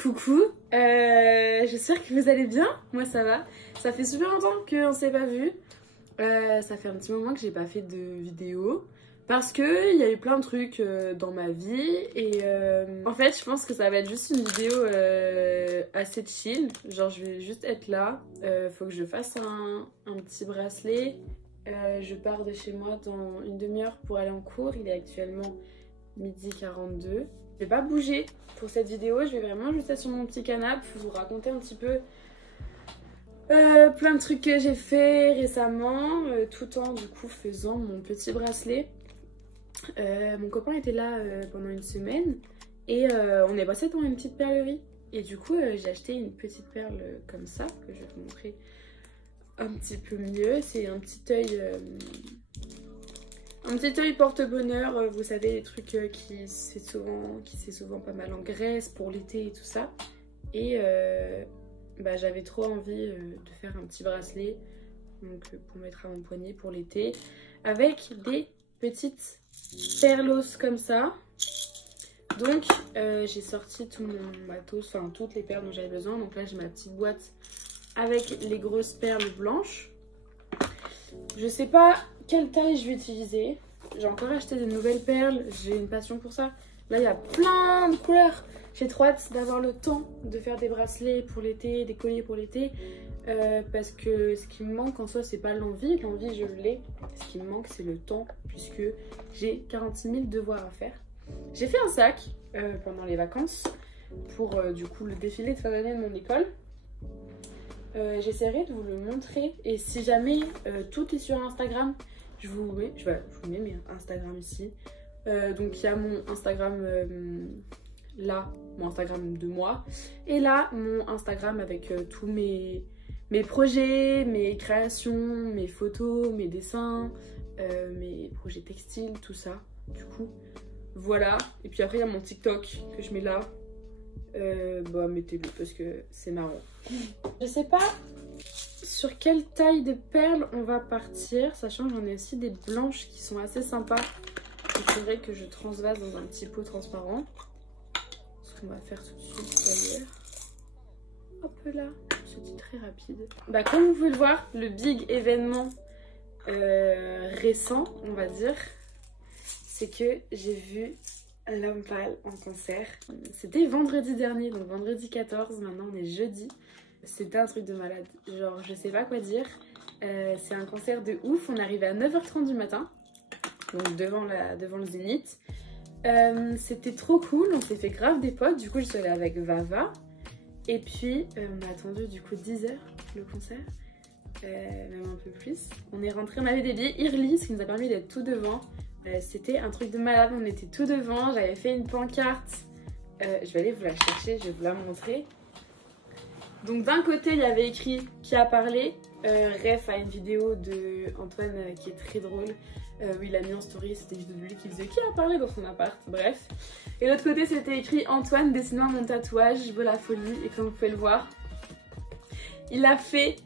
Coucou, j'espère que vous allez bien, moi ça va. Ça fait super longtemps qu'on s'est pas vu. Ça fait un petit moment que j'ai pas fait de vidéo parce que il y a eu plein de trucs dans ma vie et en fait je pense que ça va être juste une vidéo assez chill. Genre je vais juste être là, faut que je fasse un petit bracelet. Je pars de chez moi dans une demi-heure pour aller en cours, il est actuellement 12h42. Je vais pas bouger pour cette vidéo, je vais vraiment juste être sur mon petit canapé, vous raconter un petit peu plein de trucs que j'ai fait récemment, tout en du coup faisant mon petit bracelet. Mon copain était là pendant une semaine et on est passé dans une petite perlerie. Et du coup j'ai acheté une petite perle comme ça, que je vais vous montrer un petit peu mieux. C'est un petit œil... un petit œil porte-bonheur, vous savez, les trucs qui se fait souvent pas mal en Grèce pour l'été et tout ça. Et j'avais trop envie de faire un petit bracelet donc, pour mettre à mon poignet pour l'été avec des petites perlos comme ça. Donc j'ai sorti tout mon matos, enfin toutes les perles dont j'avais besoin. Donc là j'ai ma petite boîte avec les grosses perles blanches. Je sais pas quelle taille je vais utiliser. J'ai encore acheté des nouvelles perles, j'ai une passion pour ça. Là il y a plein de couleurs. J'ai trop hâte d'avoir le temps de faire des bracelets pour l'été, des colliers pour l'été. Parce que ce qui me manque en soi c'est pas l'envie, l'envie je l'ai. Ce qui me manque c'est le temps puisque j'ai 46 000 devoirs à faire. J'ai fait un sac pendant les vacances pour du coup le défilé de fin d'année de mon école. J'essaierai de vous le montrer et si jamais tout est sur Instagram, je vous mets mes Instagram ici. Donc il y a mon Instagram là, mon Instagram de moi, et là mon Instagram avec tous mes projets, mes créations, mes photos, mes dessins, mes projets textiles, tout ça. Du coup voilà, et puis après il y a mon TikTok que je mets là. Mettez-le parce que c'est marrant. Je sais pas sur quelle taille de perles on va partir, sachant que j'en ai aussi des blanches qui sont assez sympas. Il faudrait que je transvase dans un petit pot transparent. Ce qu'on va faire tout de suite d'ailleurs. Hop là, c'était très rapide. Comme vous pouvez le voir, le big événement récent, on va dire, c'est que j'ai vu L'Homme Pâle en concert. C'était vendredi dernier, donc vendredi 14, maintenant on est jeudi. C'était un truc de malade, genre je sais pas quoi dire. C'est un concert de ouf, on est arrivé à 9h30 du matin, donc devant le Zénith. C'était trop cool, on s'est fait grave des potes, du coup je suis allée avec Vava. Et puis on a attendu du coup 10h le concert, même un peu plus. On est rentré, on avait des billets early, ce qui nous a permis d'être tout devant. C'était un truc de malade, on était tout devant, j'avais fait une pancarte, je vais aller vous la chercher, je vais vous la montrer. Donc d'un côté il y avait écrit qui a parlé, ref à une vidéo de Antoine qui est très drôle, où il a mis en story, c'était une vidéo de lui qui faisait qui a parlé dans son appart, bref. Et de l'autre côté c'était écrit Antoine dessine-moi mon tatouage, je veux la folie, et comme vous pouvez le voir, il l'a fait,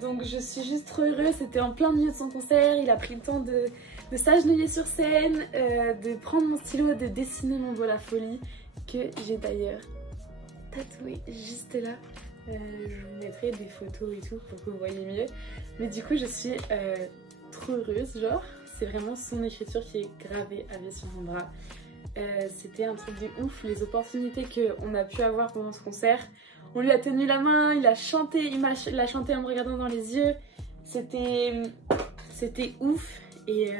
donc je suis juste trop heureuse, c'était en plein milieu de son concert, il a pris le temps de s'agenouiller sur scène, de prendre mon stylo, de dessiner mon beau la folie, que j'ai d'ailleurs tatoué juste là. Je vous mettrai des photos et tout pour que vous voyez mieux. Mais du coup je suis trop heureuse, genre c'est vraiment son écriture qui est gravée à vie sur mon bras. C'était un truc de ouf, les opportunités qu'on a pu avoir pendant ce concert. On lui a tenu la main, il a chanté, il a chanté en me regardant dans les yeux. C'était ouf. Et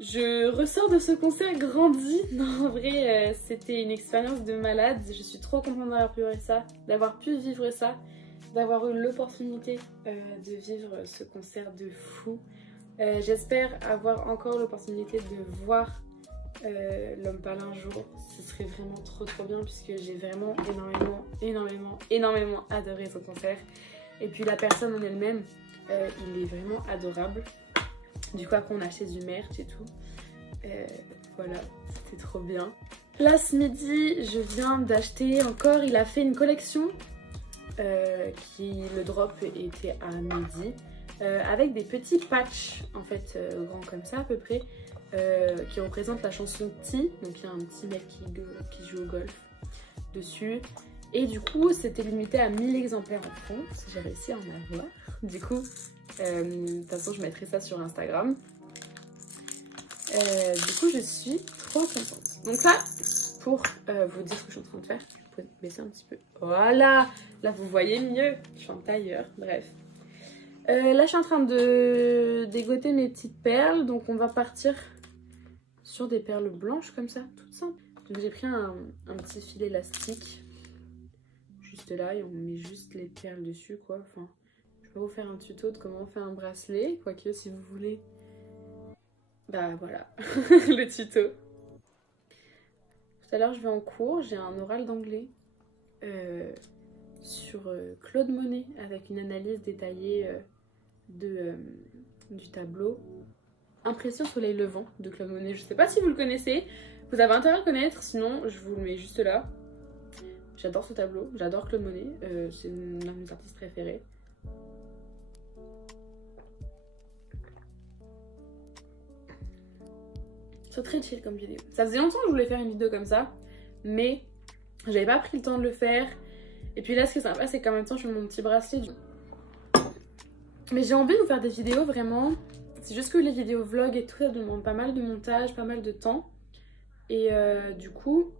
je ressors de ce concert grandi. Non, en vrai, c'était une expérience de malade. Je suis trop contente d'avoir pu vivre ça, d'avoir eu l'opportunité de vivre ce concert de fou. J'espère avoir encore l'opportunité de voir L'Homme Pâle un jour. Ce serait vraiment trop bien puisque j'ai vraiment énormément adoré ce concert. Et puis la personne en elle-même, il est vraiment adorable. Du coup après on a acheté du merch et tout. Voilà, c'était trop bien. Là ce midi je viens d'acheter encore, il a fait une collection le drop était à midi, avec des petits patchs en fait grands comme ça à peu près, qui représentent la chanson Ti, donc il y a un petit mec qui joue au golf. dessus. Et du coup, c'était limité à 1000 exemplaires en France. J'ai réussi à en avoir. Du coup, de toute façon, je mettrai ça sur Instagram. Du coup, je suis trop contente. Donc ça, pour vous dire ce que je suis en train de faire, je peux baisser un petit peu. Voilà, là vous voyez mieux. Je suis en tailleur, bref. Là, je suis en train de dégoter mes petites perles. Donc, on va partir sur des perles blanches comme ça, toutes simples. Donc, j'ai pris un petit fil élastique. Juste là, et on met juste les perles dessus, quoi. Enfin, je vais vous faire un tuto de comment on fait un bracelet. Quoique, si vous voulez... Bah, voilà, le tuto. Tout à l'heure, je vais en cours. J'ai un oral d'anglais sur Claude Monet avec une analyse détaillée du tableau Impression soleil levant de Claude Monet. Je sais pas si vous le connaissez, vous avez intérêt à le connaître, sinon je vous le mets juste là. J'adore ce tableau, j'adore Claude Monet, c'est l'un de mes artistes préférés. C'est très chill comme vidéo. Ça faisait longtemps que je voulais faire une vidéo comme ça, mais j'avais pas pris le temps de le faire. Et puis là, ce qui est sympa, c'est qu'en même temps, je fais mon petit bracelet. Mais j'ai envie de vous faire des vidéos vraiment. C'est juste que les vidéos vlog et tout, ça demande pas mal de montage, pas mal de temps. Et du coup,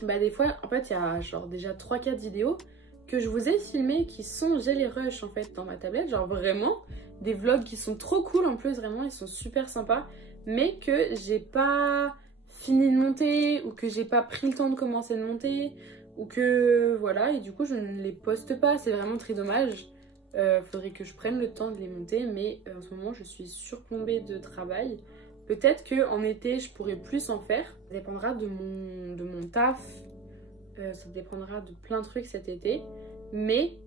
bah des fois, en fait, il y a genre déjà 3-4 vidéos que je vous ai filmées qui sont, j'ai les rushs en fait dans ma tablette. Genre vraiment, des vlogs qui sont trop cool en plus, vraiment, ils sont super sympas. Mais que j'ai pas fini de monter ou que j'ai pas pris le temps de commencer de monter. Ou que voilà, et du coup je ne les poste pas, c'est vraiment très dommage. Faudrait que je prenne le temps de les monter, mais en ce moment je suis surplombée de travail. Peut-être qu'en été je pourrais plus en faire. Ça dépendra de mon taf, ça dépendra de plein de trucs cet été. Mais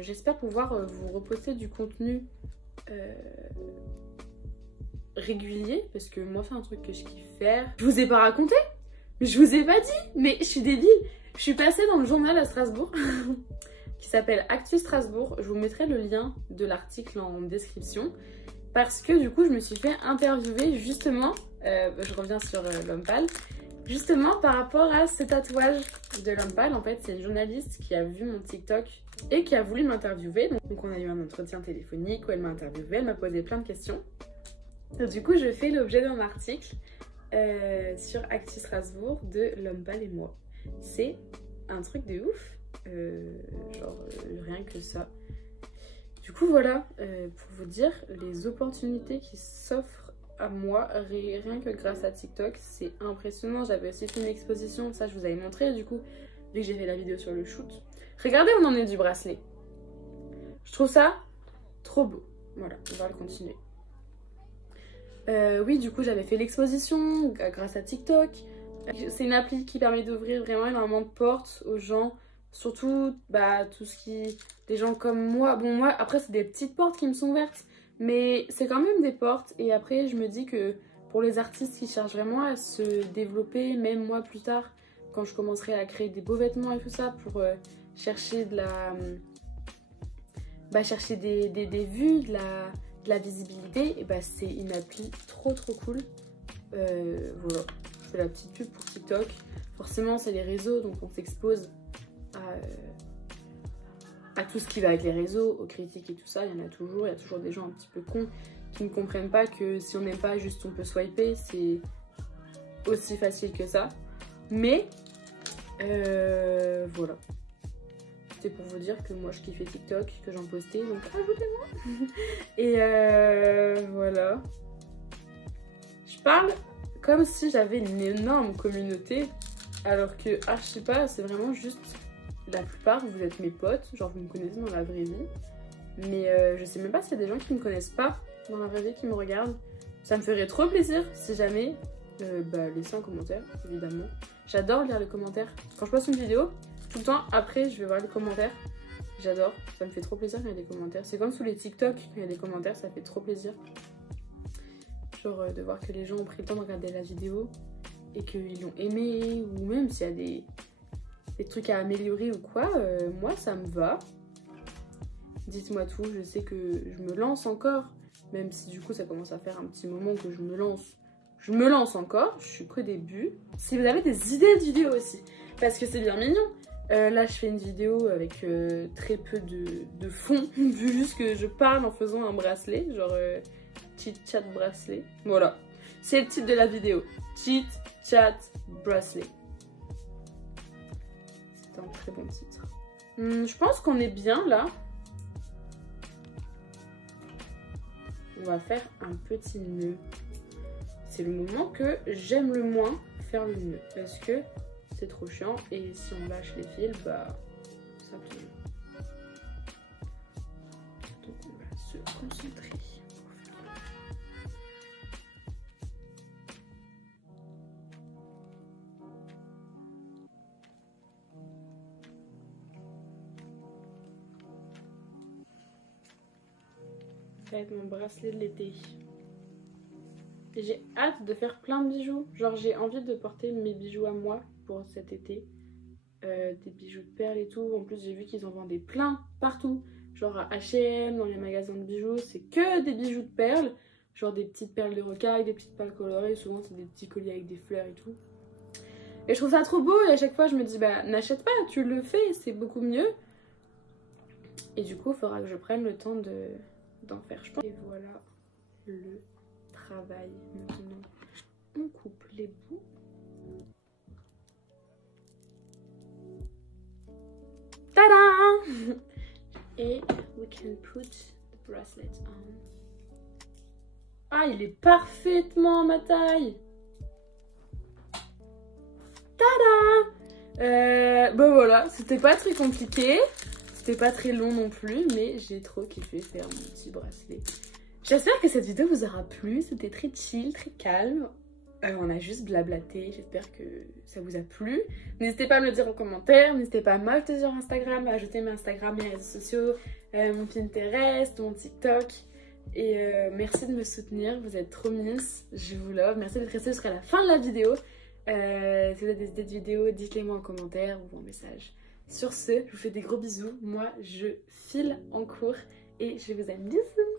j'espère pouvoir vous reposter du contenu régulier, parce que moi c'est un truc que je kiffe faire. Je vous ai pas raconté, je vous ai pas dit, mais je suis débile. Je suis passée dans le journal à Strasbourg qui s'appelle Actu Strasbourg. Je vous mettrai le lien de l'article en description parce que du coup je me suis fait interviewer justement, je reviens sur l'homme pâle, justement par rapport à ce tatouage de l'homme pâle. En fait c'est une journaliste qui a vu mon TikTok et qui a voulu m'interviewer. Donc on a eu un entretien téléphonique où elle m'a interviewé, elle m'a posé plein de questions. Et du coup je fais l'objet d'un article sur Actu Strasbourg de l'homme pâle et moi. C'est un truc de ouf, rien que ça. Du coup voilà, pour vous dire les opportunités qui s'offrent à moi rien que grâce à TikTok, c'est impressionnant. J'avais aussi fait une exposition, ça je vous avais montré du coup, vu que j'ai fait la vidéo sur le shoot. Regardez où on en est du bracelet. Je trouve ça trop beau. Voilà, on va le continuer. Oui, du coup j'avais fait l'exposition grâce à TikTok. C'est une appli qui permet d'ouvrir vraiment énormément de portes aux gens, surtout tout ce qui... des gens comme moi. Bon moi après c'est des petites portes qui me sont ouvertes, mais c'est quand même des portes. Et après je me dis que pour les artistes qui cherchent vraiment à se développer, même moi plus tard, quand je commencerai à créer des beaux vêtements et tout ça, pour chercher de la... chercher des vues, de la visibilité, et c'est une appli trop cool. Voilà, c'est la petite pub pour TikTok. Forcément c'est les réseaux, donc on s'expose à tout ce qui va avec les réseaux, aux critiques et tout ça. Il y en a toujours, il y a toujours des gens un petit peu cons qui ne comprennent pas que si on n'aime pas, juste on peut swiper, c'est aussi facile que ça. Mais voilà, c'était pour vous dire que moi je kiffais TikTok, que j'en postais, donc ajoutez-moi. Et voilà, je parle comme si j'avais une énorme communauté, alors que je sais pas, c'est vraiment juste la plupart vous êtes mes potes, genre vous me connaissez dans la vraie vie, mais je sais même pas s'il y a des gens qui me connaissent pas dans la vraie vie qui me regardent. Ça me ferait trop plaisir si jamais, laissez un commentaire évidemment. J'adore lire les commentaires quand je poste une vidéo. Tout le temps après je vais voir les commentaires, j'adore, ça me fait trop plaisir quand il y a des commentaires. C'est comme sous les TikTok, quand il y a des commentaires ça fait trop plaisir. Genre de voir que les gens ont pris le temps de regarder la vidéo et qu'ils l'ont aimé, ou même s'il y a des trucs à améliorer ou quoi, moi ça me va. Dites-moi tout, je sais que je me lance encore, même si du coup ça commence à faire un petit moment que je me lance encore, je suis qu'au début. Si vous avez des idées de vidéos aussi, parce que c'est bien mignon. Là je fais une vidéo avec très peu de fond, juste que je parle en faisant un bracelet, genre chit chat bracelet. Voilà, c'est le titre de la vidéo, chit chat bracelet. C'est un très bon titre. Je pense qu'on est bien là. On va faire un petit nœud. C'est le moment que j'aime le moins faire le nœud parce que c'est trop chiant et si on lâche les fils, bah ça plie. Donc on va se concentrer. Ça va être mon bracelet de l'été. Et j'ai hâte de faire plein de bijoux. Genre j'ai envie de porter mes bijoux à moi pour cet été. Des bijoux de perles et tout. En plus j'ai vu qu'ils en vendaient plein partout. Genre à H&M, dans les magasins de bijoux, c'est que des bijoux de perles. Genre des petites perles de rocaille, des petites perles colorées. Souvent c'est des petits colliers avec des fleurs et tout. Et je trouve ça trop beau et à chaque fois je me dis bah n'achète pas, tu le fais, c'est beaucoup mieux. Et du coup il faudra que je prenne le temps d'en faire je pense. Et voilà le travail. Maintenant on coupe les bouts. Tada! Et we can put the bracelet on. Ah, il est parfaitement à ma taille. Tada! Bon voilà, c'était pas très compliqué. C'était pas très long non plus, mais j'ai trop kiffé faire mon petit bracelet. J'espère que cette vidéo vous aura plu. C'était très chill, très calme. On a juste blablaté. J'espère que ça vous a plu. N'hésitez pas à me le dire en commentaire. N'hésitez pas à m'ajouter sur Instagram, à ajouter mes Instagram, mes réseaux sociaux, mon Pinterest, mon TikTok. Et merci de me soutenir. Vous êtes trop mignons. Je vous love. Merci d'être resté jusqu'à la fin de la vidéo. Si vous avez des idées de vidéos, dites-les moi en commentaire ou en message. Sur ce, je vous fais des gros bisous. Moi, je file en cours et je vous aime. Bisous!